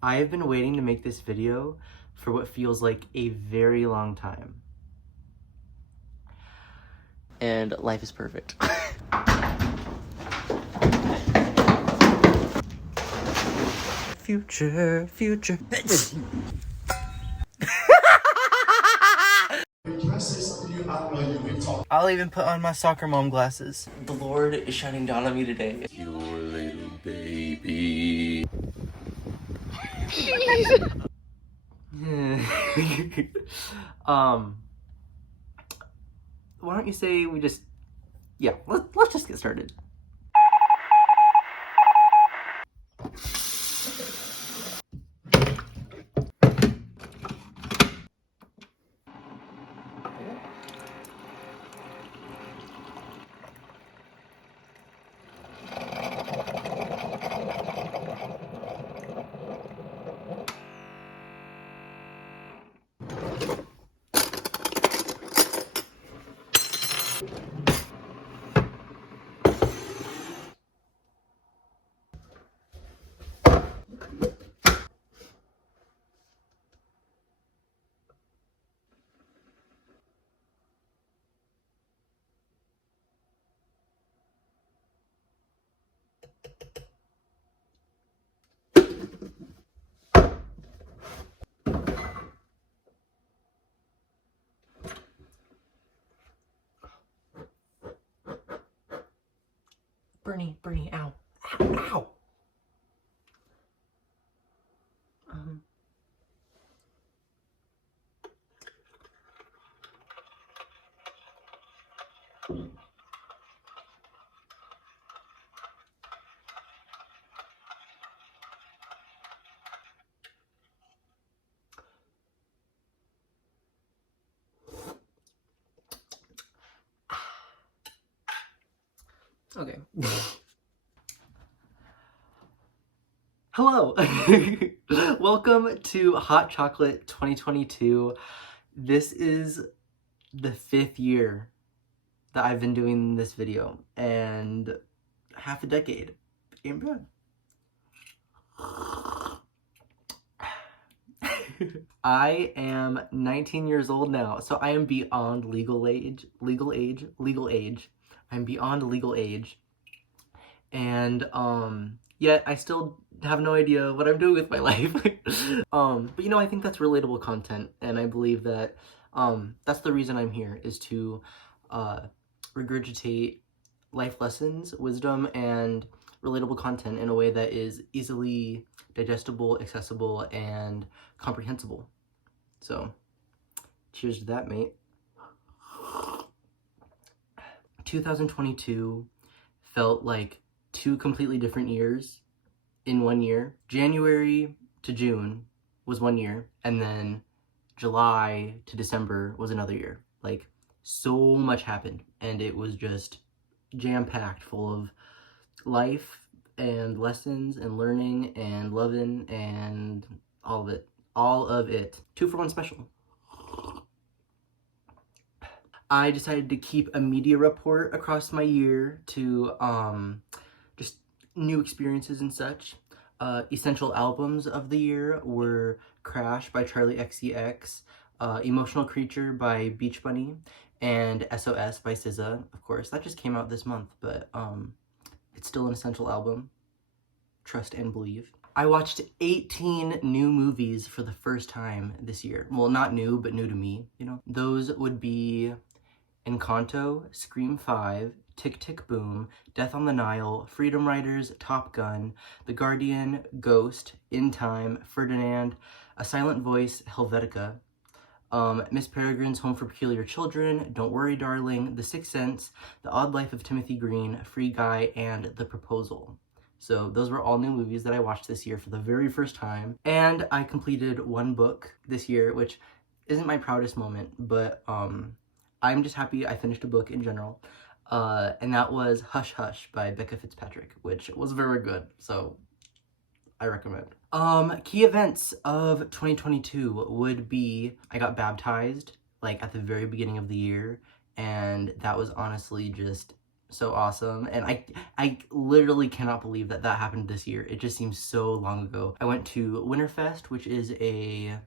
I have been waiting to make this video for what feels like a very long time. And life is perfect. Future. Can I say something to you? I don't know you. We've talked. I'll even put on my soccer mom glasses. The Lord is shining down on me today. Your little baby. Why don't you say we just, let's just get started. Bernie, ow. Ow. Okay. Hello. Welcome to Hot Chocolate 2022. This is the 5th year that I've been doing this video, and half a decade. Ain't bad. I am 19 years old now, so I am beyond legal age. I'm beyond legal age. And yet I still have no idea what I'm doing with my life. But you know, I think that's relatable content, and I believe that that's the reason I'm here, is to regurgitate life lessons, wisdom, and relatable content in a way that is easily digestible, accessible, and comprehensible. So, cheers to that, mate. 2022 felt like 2 completely different years in 1 year. January to June was 1 year, and then July to December was another year. Like, so much happened, and it was just jam-packed full of life and lessons and learning and loving and all of it. 2 for 1 special. I decided to keep a media report across my year to just new experiences and such. Essential albums of the year were Crash by Charli XCX, Emotional Creature by Beach Bunny, and SOS by SZA. Of course, that just came out this month, but it's still an essential album. Trust and believe. I watched 18 new movies for the first time this year. Well, not new, but new to me, you know? Those would be Encanto, Scream 5, Tick Tick Boom, Death on the Nile, Freedom Riders, Top Gun, The Guardian, Ghost, In Time, Ferdinand, A Silent Voice, Helvetica, Miss Peregrine's Home for Peculiar Children, Don't Worry Darling, The Sixth Sense, The Odd Life of Timothy Green, Free Guy, and The Proposal. So those were all new movies that I watched this year for the very first time. And I completed 1 book this year, which isn't my proudest moment, but I'm just happy I finished a book in general. And that was Hush Hush by Becca Fitzpatrick, which was very good, so I recommend. Key events of 2022 would be, I got baptized, like, at the very beginning of the year, and that was honestly just so awesome. And I literally cannot believe that that happened this year. It just seems so long ago. I went to Winterfest, which is a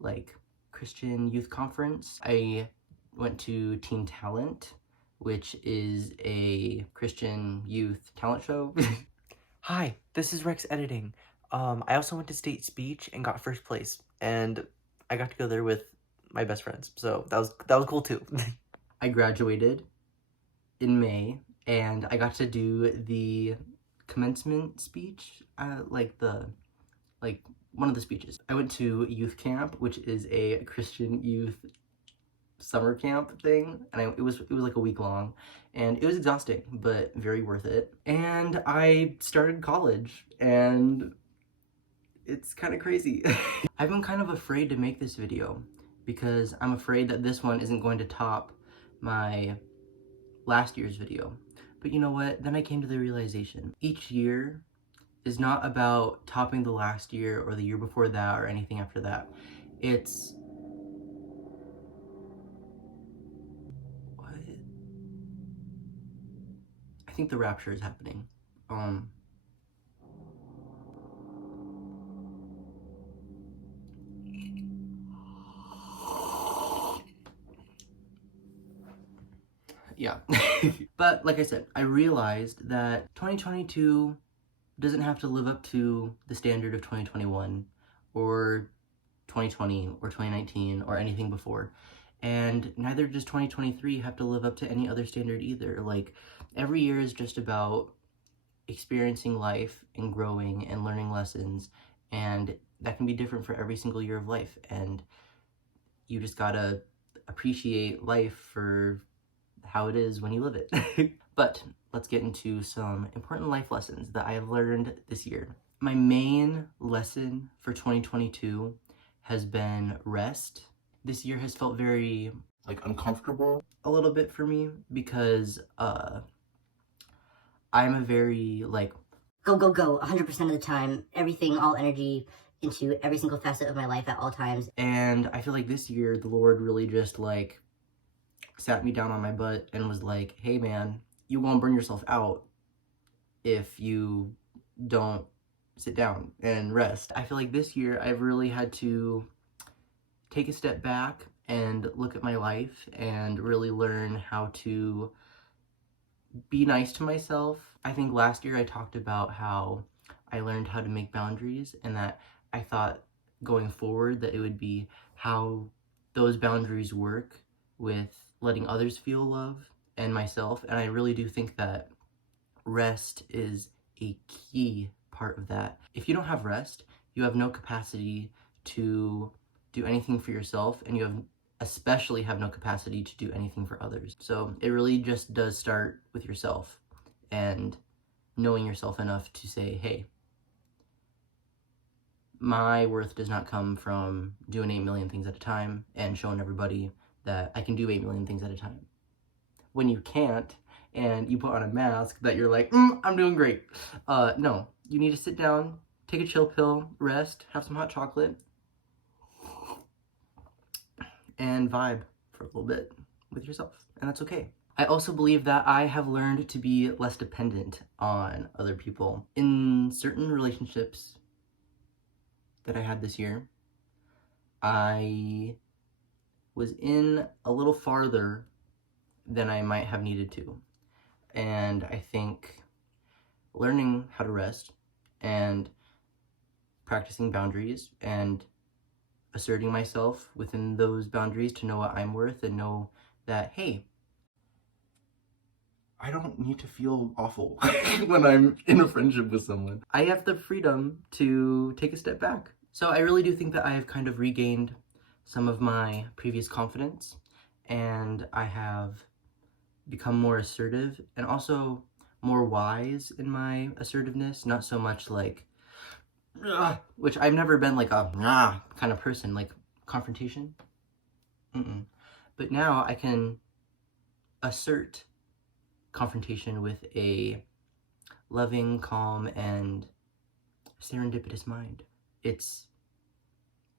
like Christian youth conference. I went to Teen Talent, which is a Christian youth talent show. Hi, this is Rex Editing. I also went to State Speech and got first place, and I got to go there with my best friends, so that was cool too. I graduated in May, and I got to do the commencement speech, like one of the speeches. I went to youth camp, which is a Christian youth summer camp thing, and it was like a week long, and it was exhausting but very worth it. And I started college, and it's kind of crazy. I've been kind of afraid to make this video because I'm afraid that this one isn't going to top my last year's video. But you know what? Then I came to the realization each year is not about topping the last year or the year before that or anything after that. It's what? I think the rapture is happening. Yeah. But like I said, I realized that 2022 doesn't have to live up to the standard of 2021 or 2020 or 2019 or anything before. And neither does 2023 have to live up to any other standard either. Like, every year is just about experiencing life and growing and learning lessons, and that can be different for every single year of life. And you just gotta appreciate life for how it is when you live it. But let's get into some important life lessons that I have learned this year. My main lesson for 2022 has been rest. This year has felt very Like uncomfortable? a little bit for me because I'm a very like go, go, go 100% of the time. Everything, all energy into every single facet of my life at all times. and I feel like this year the Lord really just like sat me down on my butt and was like, hey man, you won't burn yourself out if you don't sit down and rest. I feel like this year I've really had to take a step back and look at my life and really learn how to be nice to myself. I think last year I talked about how I learned how to make boundaries, and that I thought going forward that it would be how those boundaries work with letting others feel love and myself. And I really do think that rest is a key part of that. If you don't have rest, you have no capacity to do anything for yourself, and you have especially have no capacity to do anything for others. So it really just does start with yourself and knowing yourself enough to say, hey, my worth does not come from doing 8 million things at a time and showing everybody that I can do 8 million things at a time. When you can't, and you put on a mask that you're like, I'm doing great. No, you need to sit down, take a chill pill, rest, have some hot chocolate, and vibe for a little bit with yourself, and that's okay. I also believe that I have learned to be less dependent on other people. In certain relationships that I had this year, I was in a little farther than I might have needed to. And I think learning how to rest and practicing boundaries and asserting myself within those boundaries to know what I'm worth and know that, hey, I don't need to feel awful when I'm in a friendship with someone. I have the freedom to take a step back. So I really do think that I have kind of regained some of my previous confidence, and I have become more assertive and also more wise in my assertiveness, not so much like, which I've never been like a kind of person, like confrontation. But now I can assert confrontation with a loving, calm, and serendipitous mind. It's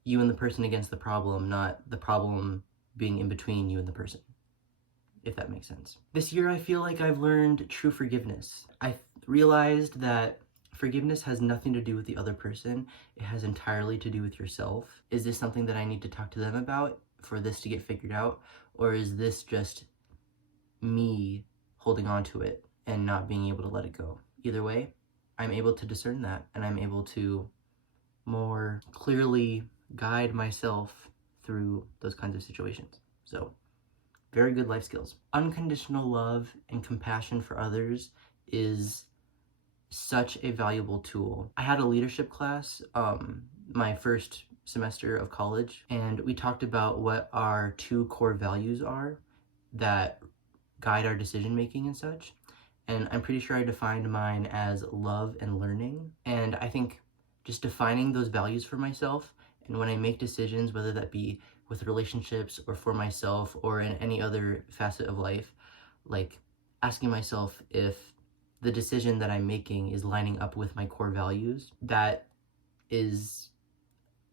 you and the person against the problem, not the problem being in between you and the person. if that makes sense. This year, I feel like I've learned true forgiveness. I realized that forgiveness has nothing to do with the other person. It has entirely to do with yourself. Is this something that I need to talk to them about for this to get figured out? Or is this just me holding on to it and not being able to let it go? Either way, I'm able to discern that, and I'm able to more clearly guide myself through those kinds of situations. So, very good life skills. Unconditional love and compassion for others is such a valuable tool. I had a leadership class my first semester of college, and we talked about what our 2 core values are that guide our decision making and such. And I'm pretty sure I defined mine as love and learning. And I think just defining those values for myself, and when I make decisions, whether that be with relationships or for myself or in any other facet of life, like asking myself if the decision that I'm making is lining up with my core values, that is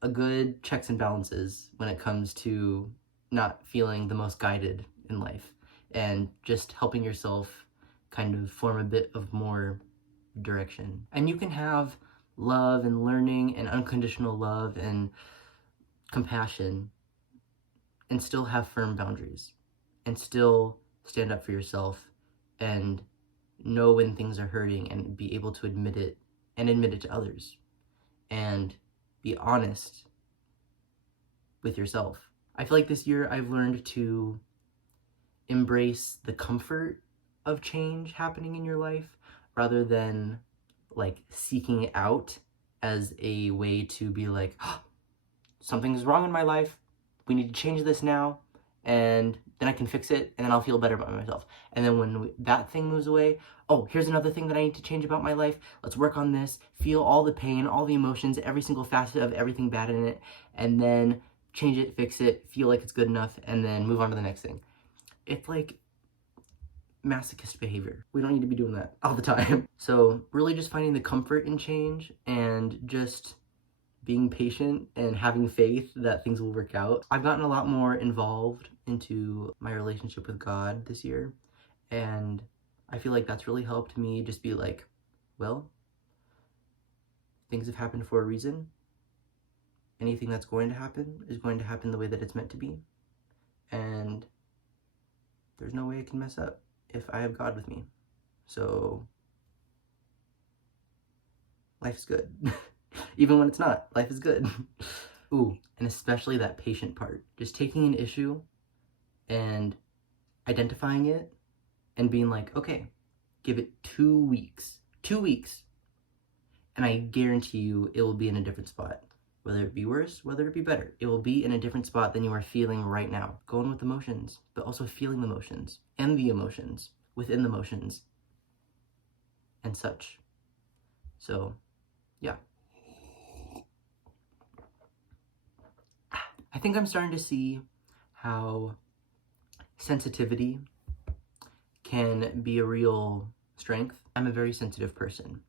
a good checks and balances when it comes to not feeling the most guided in life, and just helping yourself kind of form a bit of more direction. And you can have love and learning and unconditional love and compassion and still have firm boundaries and still stand up for yourself and know when things are hurting and be able to admit it and admit it to others and be honest with yourself. I feel like this year I've learned to embrace the comfort of change happening in your life rather than like seeking it out as a way to be like, oh, something's wrong in my life, we need to change this now, and then I can fix it, and then I'll feel better about myself. And then when that thing moves away, oh, here's another thing that I need to change about my life. Let's work on this, feel all the pain, all the emotions, every single facet of everything bad in it, and then change it, fix it, feel like it's good enough, and then move on to the next thing. It's like masochist behavior. We don't need to be doing that all the time. So really just finding the comfort in change and just being patient and having faith that things will work out. I've gotten a lot more involved into my relationship with God this year, and I feel like that's really helped me just be like, well, things have happened for a reason. Anything that's going to happen is going to happen the way that it's meant to be, and there's no way I can mess up if I have God with me. So life's good. Even when it's not, life is good. Ooh, and especially that patient part. Just taking an issue and identifying it and being like, okay, give it 2 weeks. 2 weeks. And I guarantee you it will be in a different spot. Whether it be worse, whether it be better, it will be in a different spot than you are feeling right now. Going with emotions, but also feeling the emotions and the emotions within the emotions and such. So, yeah. I think I'm starting to see how sensitivity can be a real strength. I'm a very sensitive person,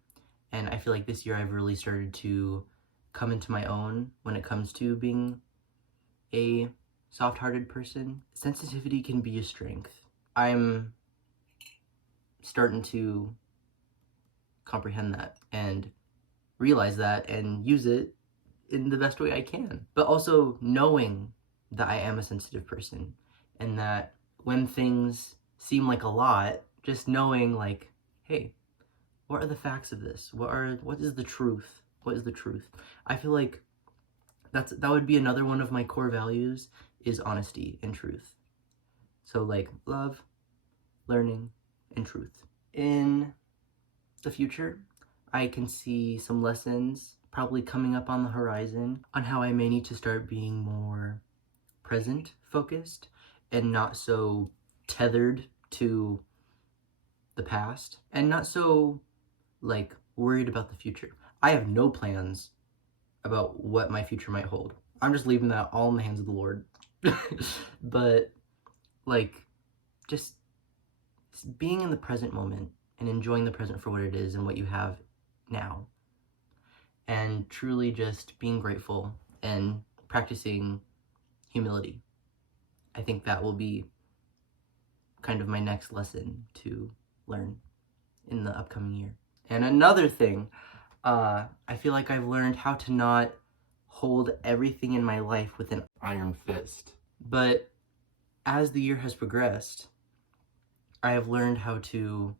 and I feel like this year I've really started to come into my own when it comes to being a soft-hearted person. Sensitivity can be a strength. I'm starting to comprehend that and realize that and use it in the best way I can. But also knowing that I am a sensitive person and that when things seem like a lot, just knowing like, hey, what are the facts of this? What is the truth? What is the truth? I feel like that would be another one of my core values is honesty and truth. So like love, learning, and truth. In the future, I can see some lessons probably coming up on the horizon on how I may need to start being more present focused and not so tethered to the past and not so like worried about the future. I have no plans about what my future might hold. I'm just leaving that all in the hands of the Lord. But like just being in the present moment and enjoying the present for what it is and what you have now. And truly just being grateful and practicing humility. I think that will be kind of my next lesson to learn in the upcoming year. And another thing, I feel like I've learned how to not hold everything in my life with an iron fist. But as the year has progressed, I have learned how to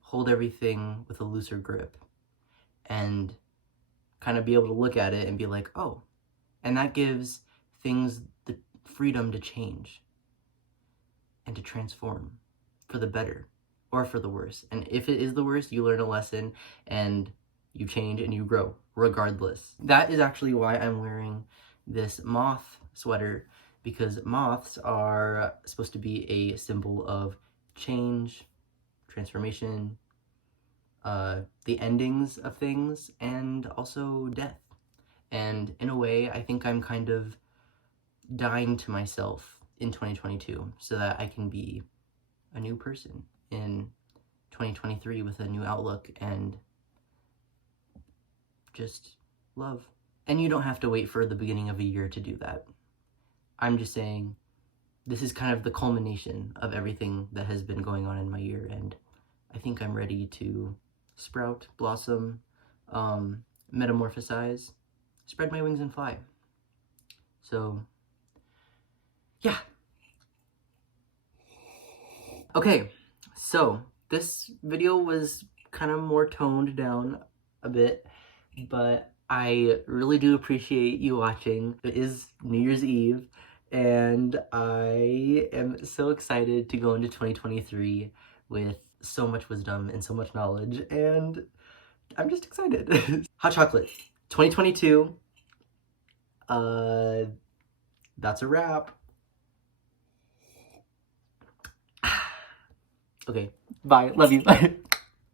hold everything with a looser grip and kind of be able to look at it and be like, oh, and that gives things the freedom to change and to transform for the better or for the worse. And if it is the worst, you learn a lesson and you change and you grow regardless. That is actually why I'm wearing this moth sweater, because moths are supposed to be a symbol of change, transformation, the endings of things, and also death. And in a way, I think I'm kind of dying to myself in 2022 so that I can be a new person in 2023 with a new outlook and just love. And you don't have to wait for the beginning of a year to do that. I'm just saying this is kind of the culmination of everything that has been going on in my year, and I think I'm ready to sprout, blossom, metamorphosize, spread my wings and fly. So, yeah. Okay, so this video was kind of more toned down a bit, but I really do appreciate you watching. It is New Year's Eve, and I am so excited to go into 2023 with so much wisdom and so much knowledge, and I'm just excited. Hot chocolate 2022. That's a wrap. Okay, bye. Love you.